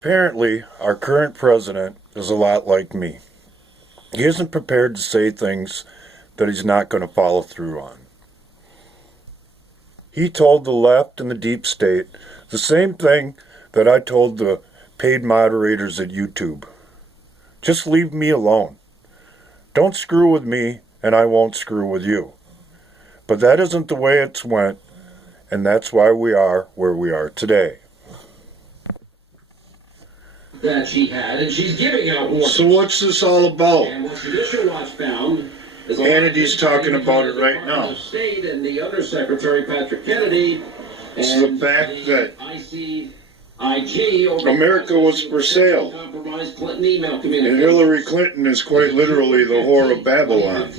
Apparently, our current president is a lot like me. He isn't prepared to say things that he's not going to follow through on. He told the left and the deep state the same thing that I told the paid moderators at YouTube. Just leave me alone. Don't screw with me, and I won't screw with you. But that isn't the way it's went, and that's why we are where we are today. That she had, and she's giving out warnings. So what's this all about? And what Judicial Watch found is Hannity's talking about it right now. State and the Undersecretary Patrick Kennedy. It's the fact that America was for sale, and Hillary Clinton is quite literally the whore of Babylon.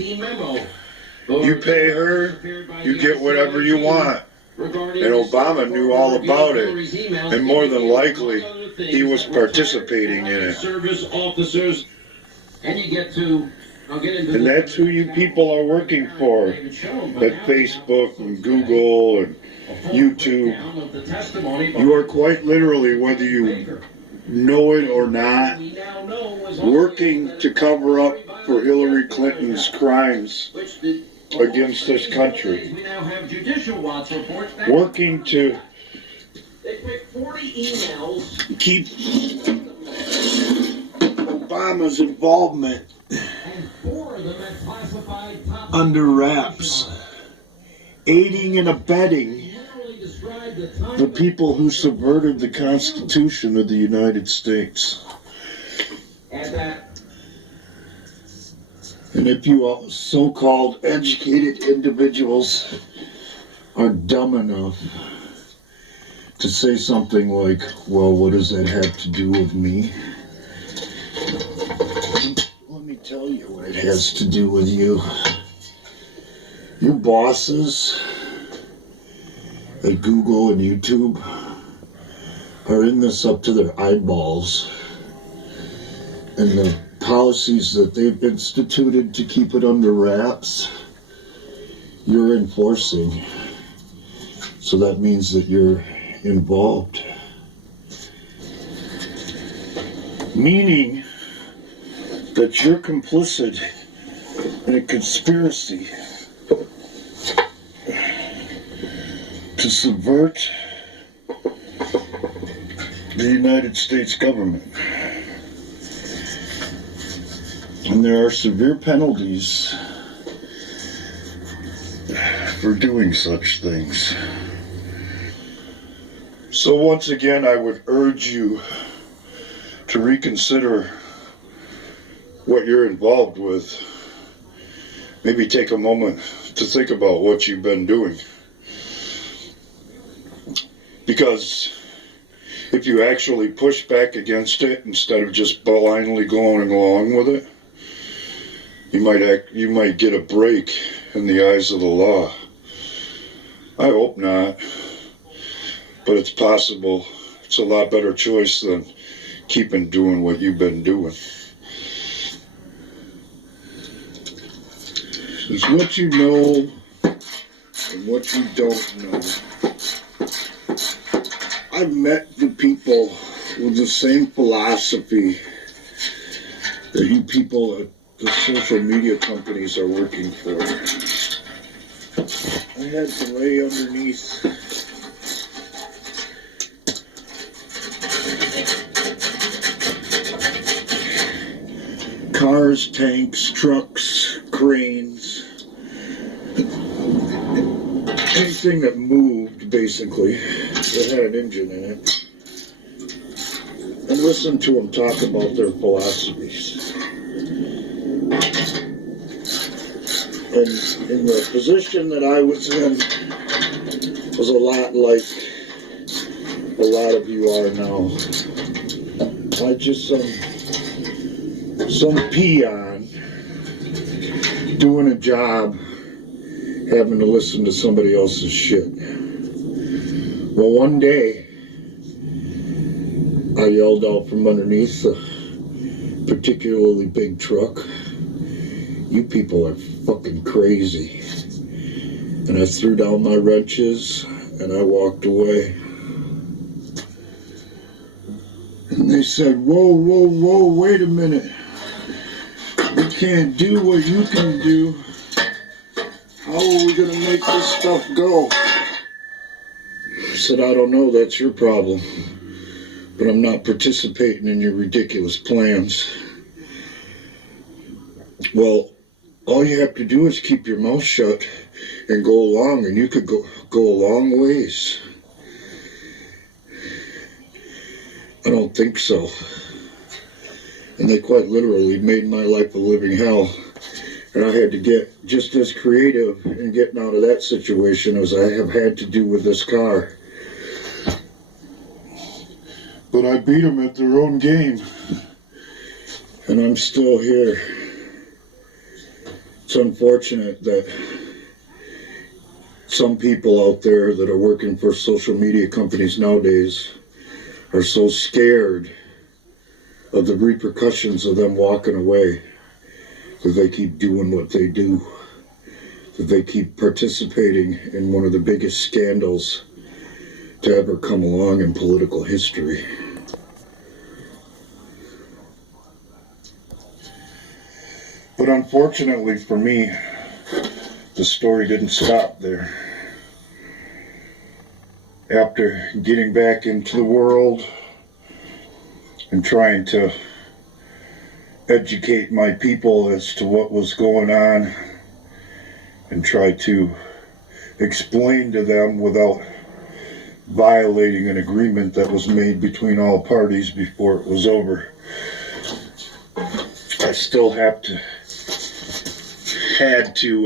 You pay her, you get whatever you want. And Obama knew all about it, and more than likely, he was participating in it. And that's who you people are working for at Facebook and Google and YouTube. You are quite literally, whether you know it or not, working to cover up for Hillary Clinton's crimes against this country. Working to keep Obama's involvement under wraps, aiding and abetting the people who subverted the Constitution of the United States. And if you so-called educated individuals are dumb enough to say something like, well, what does that have to do with me? Let me tell you what it has to do with you. Your bosses at Google and YouTube are in this up to their eyeballs. And the policies that they've instituted to keep it under wraps, you're enforcing. So that means that you're involved. Meaning that you're complicit in a conspiracy to subvert the United States government. And there are severe penalties for doing such things. So once again, I would urge you to reconsider what you're involved with. Maybe take a moment to think about what you've been doing. Because if you actually push back against it instead of just blindly going along with it, you might get a break in the eyes of the law. I hope not, but it's possible. It's a lot better choice than keeping doing what you've been doing. It's what you know and what you don't know. I've met the people with the same philosophy that you people at the social media companies are working for. I had to lay underneath cars, tanks, trucks, cranes, anything that moved, basically, that had an engine in it, and listen to them talk about their philosophies. And in the position that I was in was a lot like a lot of you are now. I just some peon doing a job having to listen to somebody else's shit. Well, one day I yelled out from underneath a particularly big truck, "You people are fucking crazy." And I threw down my wrenches and I walked away. And And they said, whoa, whoa, whoa, wait a minute. We can't do what you can do. How are we going to make this stuff go? I said, I don't know, that's your problem. But I'm not participating in your ridiculous plans. Well, all you have to do is keep your mouth shut and go along, and you could go a long ways. I don't think so. And they quite literally made my life a living hell. And I had to get just as creative in getting out of that situation as I have had to do with this car. But I beat them at their own game. And I'm still here. It's unfortunate that some people out there that are working for social media companies nowadays are so scared of the repercussions of them walking away that they keep doing what they do, that they keep participating in one of the biggest scandals to ever come along in political history. But unfortunately for me, the story didn't stop there. After getting back into the world and trying to educate my people as to what was going on and try to explain to them without violating an agreement that was made between all parties before it was over, I still had to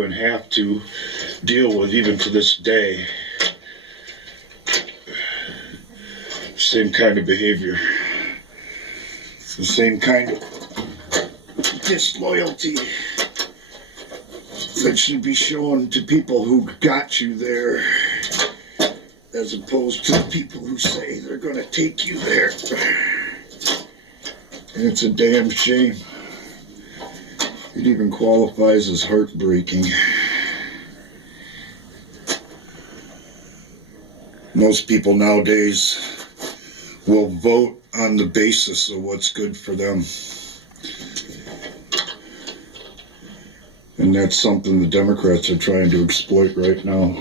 and have to deal with, even to this day, same kind of behavior, the same kind of disloyalty that should be shown to people who got you there, as opposed to the people who say they're going to take you there. And it's a damn shame. It even qualifies as heartbreaking. Most people nowadays will vote on the basis of what's good for them. And that's something the Democrats are trying to exploit right now.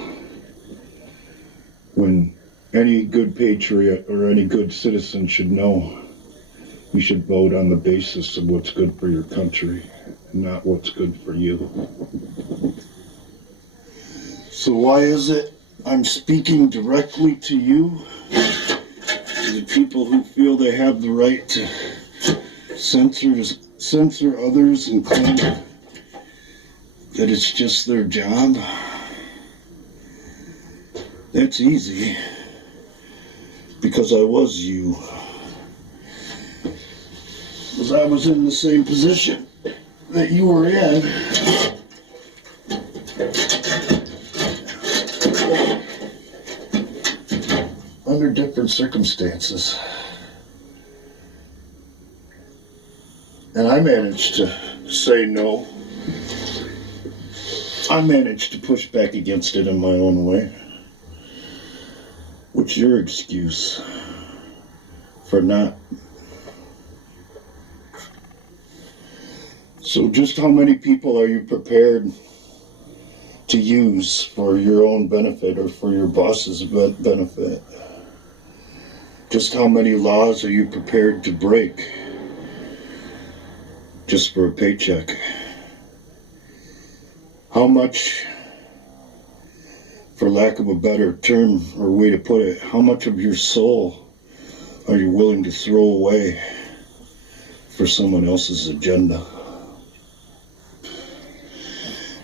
When any good patriot or any good citizen should know, you should vote on the basis of what's good for your country, not what's good for you. So why is it I'm speaking directly to you, to the people who feel they have the right to censor others and claim that it's just their job? That's easy, because I was you. Because I was in the same position that you were in. Under different circumstances. And I managed to say no. I managed to push back against it in my own way. What's your excuse for not? So just how many people are you prepared to use for your own benefit or for your boss's benefit? Just how many laws are you prepared to break just for a paycheck? How much, for lack of a better term or way to put it, how much of your soul are you willing to throw away for someone else's agenda?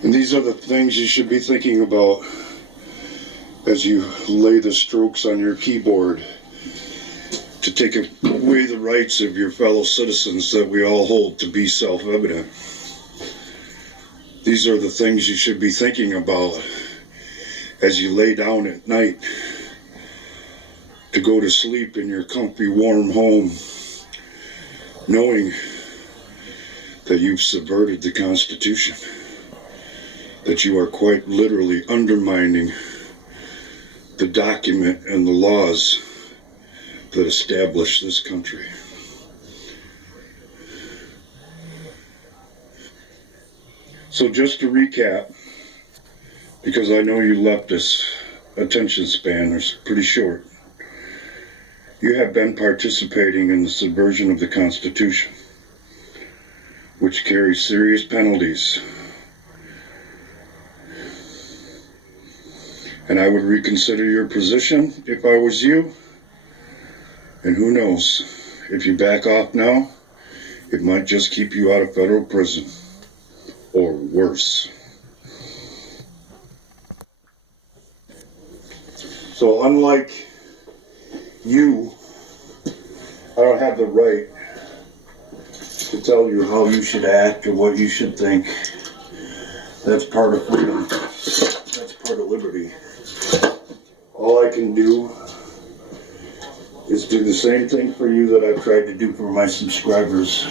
And these are the things you should be thinking about as you lay the strokes on your keyboard to take away the rights of your fellow citizens that we all hold to be self-evident. These are the things you should be thinking about as you lay down at night to go to sleep in your comfy, warm home, knowing that you've subverted the Constitution, that you are quite literally undermining the document and the laws that establish this country. So just to recap, because I know you leftist attention span is pretty short, you have been participating in the subversion of the Constitution, which carries serious penalties. And I would reconsider your position if I was you. And who knows, if you back off now, it might just keep you out of federal prison. Or worse. So unlike you, I don't have the right to tell you how you should act or what you should think. That's part of freedom. That's part of liberty. All I can do is do the same thing for you that I've tried to do for my subscribers.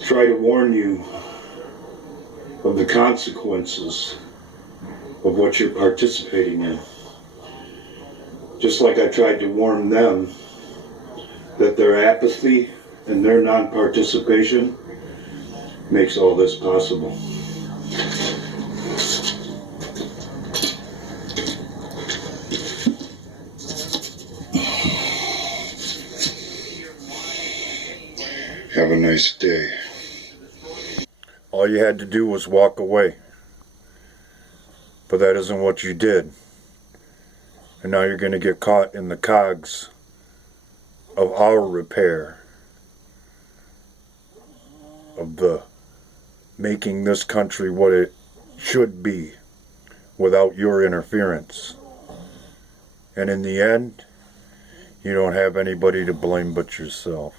Try to warn you of the consequences of what you're participating in. Just like I tried to warn them that their apathy and their non-participation makes all this possible. Have a nice day. All you had to do was walk away. But that isn't what you did. And now you're going to get caught in the cogs of our repair. Of the making this country what it should be without your interference. And in the end, you don't have anybody to blame but yourself.